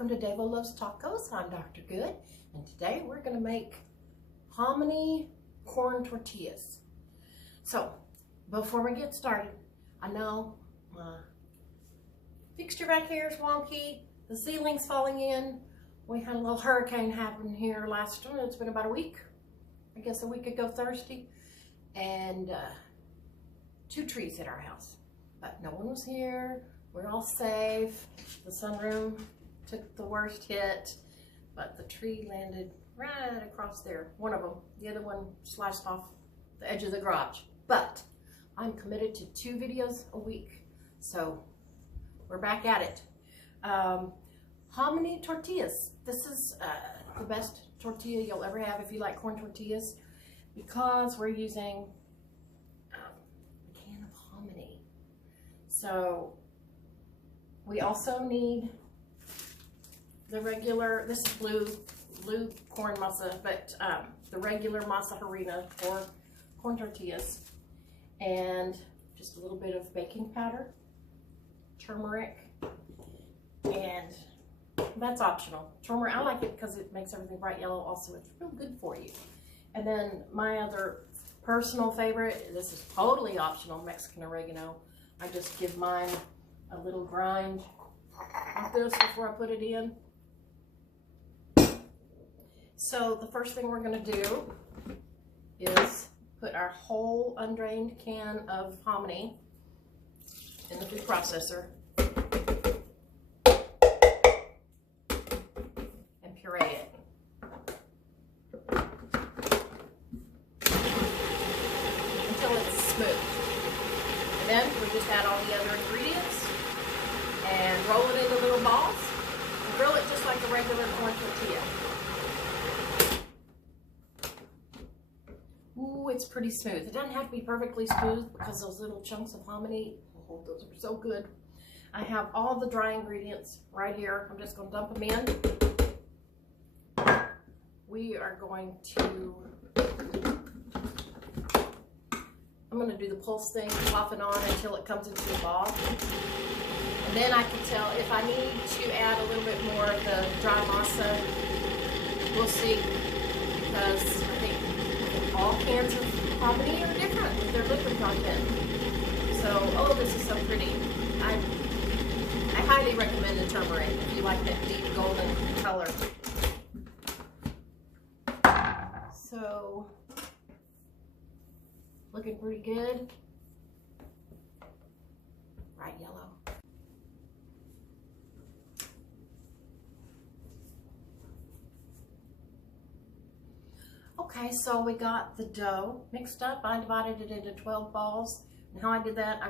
welcome to Devo Loves Tacos. I'm Dr. Good, and today we're going to make hominy corn tortillas. So, before we get started, I know my fixture back here is wonky, the ceiling's falling in. We had a little hurricane happen here last, it's been about a week, I guess a week ago Thursday, and 2 trees hit our house, but no one was here. We're all safe. The sunroom took the worst hit, but the tree landed right across there. One of them. The other one sliced off the edge of the garage. But I'm committed to 2 videos a week, so we're back at it. Hominy tortillas. This is the best tortilla you'll ever have if you like corn tortillas, because we're using a can of hominy. So we also need the regular, this is blue corn masa, but the regular masa harina for corn tortillas, and just a little bit of baking powder, turmeric, and that's optional. Turmeric, I like it because it makes everything bright yellow. Also, it's real good for you. And then my other personal favorite, this is totally optional, Mexican oregano. I just give mine a little grind like this before I put it in. So the first thing we're going to do is put our whole undrained can of hominy in the food processor and puree it. Until it's smooth. And then we just add all the other ingredients and roll it into little balls and grill it just like a regular corn tortilla. Ooh, it's pretty smooth. It doesn't have to be perfectly smooth because those little chunks of hominy, oh, those are so good. I have all the dry ingredients right here. I'm just going to dump them in. We are going to, I'm going to do the pulse thing off and on until it comes into a ball. And then I can tell if I need to add a little bit more of the dry masa. We'll see, because I think all cans of hominy are different with their liquid content. So, oh, this is so pretty. I highly recommend the turmeric if you like that deep golden color. So, looking pretty good. Bright yellow. Okay, so we got the dough mixed up. I divided it into 12 balls. And how I did that, I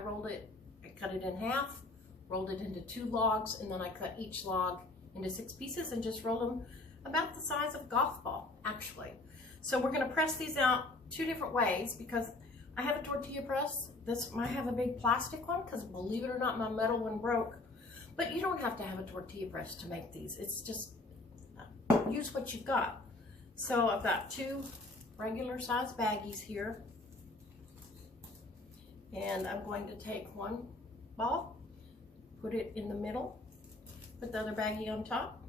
cut it in half, rolled it into 2 logs, and then I cut each log into 6 pieces and just rolled them about the size of a golf ball, actually. So we're gonna press these out 2 different ways, because I have a tortilla press. This might have a big plastic one, because believe it or not, my metal one broke. But you don't have to have a tortilla press to make these. It's just, use what you've got. So I've got 2 regular size baggies here, and I'm going to take one ball, put it in the middle, put the other baggie on top,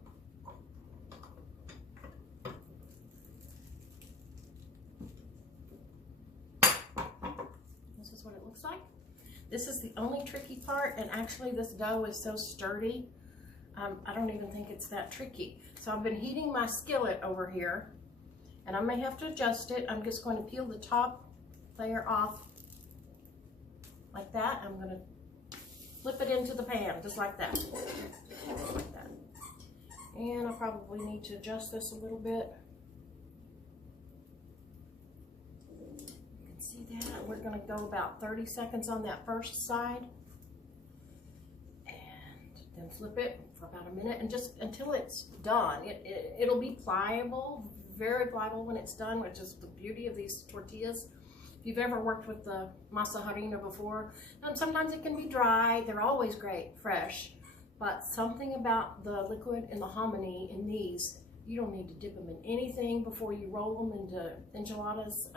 this is what it looks like. This is the only tricky part, and actually this dough is so sturdy, I don't even think it's that tricky. So I've been heating my skillet over here, and I may have to adjust it. I'm just going to peel the top layer off like that. I'm going to flip it into the pan just like that. Just like that. And I probably need to adjust this a little bit. You can see that. We're going to go about 30 seconds on that first side, and then flip it for about a minute, and just until it's done. It'll be pliable, very pliable when it's done, which is the beauty of these tortillas. If you've ever worked with the masa harina before, sometimes it can be dry. They're always great, fresh, but something about the liquid in the hominy in these, you don't need to dip them in anything before you roll them into enchiladas,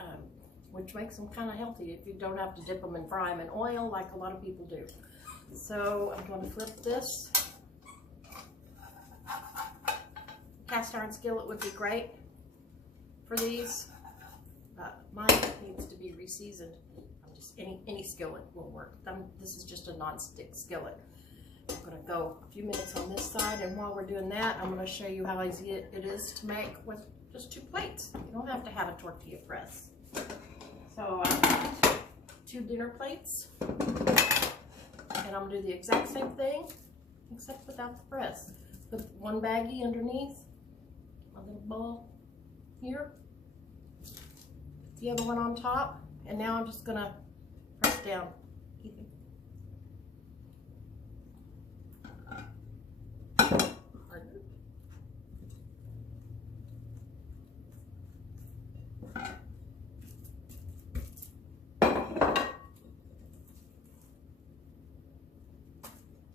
which makes them kind of healthy if you don't have to dip them and fry them in oil like a lot of people do. So I'm going to flip this cast iron skillet would be great for these. Mine needs to be reseasoned. Any skillet will work. This is just a non-stick skillet. I'm going to go a few minutes on this side, and while we're doing that, I'm going to show you how easy it is to make with just 2 plates. You don't have to have a tortilla press. So I've got 2 dinner plates, and I'm going to do the exact same thing, except without the press. Put 1 baggie underneath, a little bowl here, the other one on top, and now I'm just going to press down.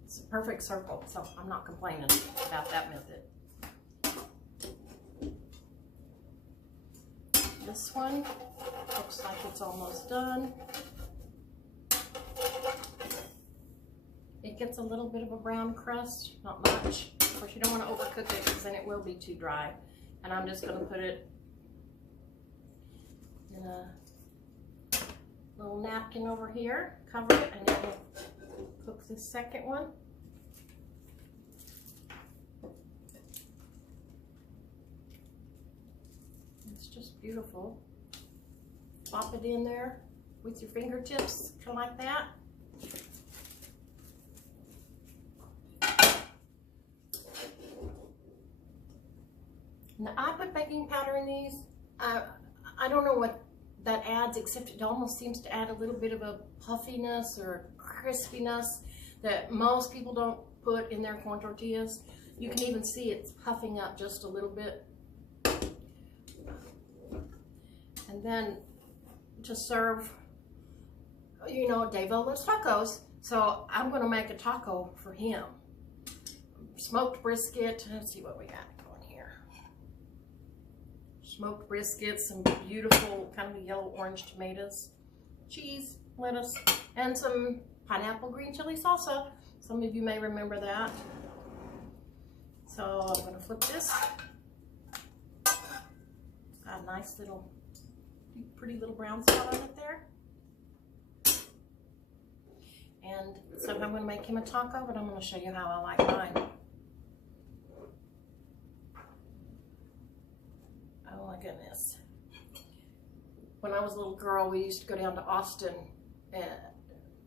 It's a perfect circle, so I'm not complaining about that method. This one looks like it's almost done. It gets a little bit of a brown crust, not much. Of course, you don't want to overcook it because then it will be too dry. And I'm just going to put it in a little napkin over here, cover it, and then we'll cook the second one. It's just beautiful. Plop it in there with your fingertips, kind of like that. Now, I put baking powder in these. I don't know what that adds, except it almost seems to add a little bit of a puffiness or crispiness that most people don't put in their corn tortillas. You can even see it's puffing up just a little bit. And then to serve, you know, Dave loves tacos, so I'm going to make a taco for him. Smoked brisket. Let's see what we got going here. Smoked brisket, some beautiful kind of yellow-orange tomatoes, cheese, lettuce, and some pineapple green chili salsa. Some of you may remember that. So I'm going to flip this. Got a nice little, pretty little brown spot on it there. And so I'm going to make him a taco, but I'm going to show you how I like mine. Oh my goodness. When I was a little girl, we used to go down to Austin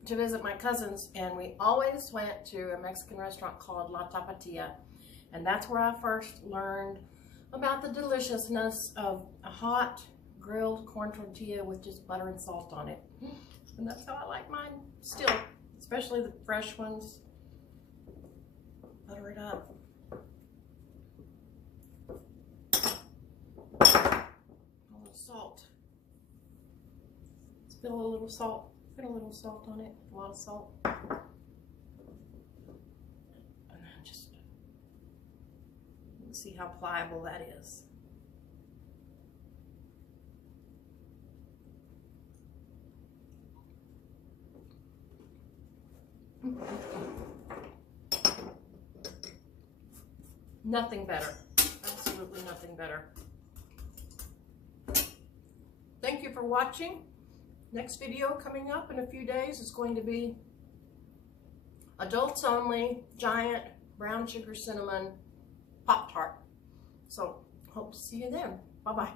to visit my cousins, and we always went to a Mexican restaurant called La Tapatía. And that's where I first learned about the deliciousness of a hot grilled corn tortilla with just butter and salt on it. And that's how I like mine still, especially the fresh ones. Butter it up. A little salt. Spill a little salt. Put a little salt on it. A lot of salt. And then just see how pliable that is. Nothing better. Absolutely nothing better. Thank you for watching. Next video coming up in a few days is going to be adults only, giant brown sugar cinnamon Pop-Tart. So hope to see you then. Bye-bye.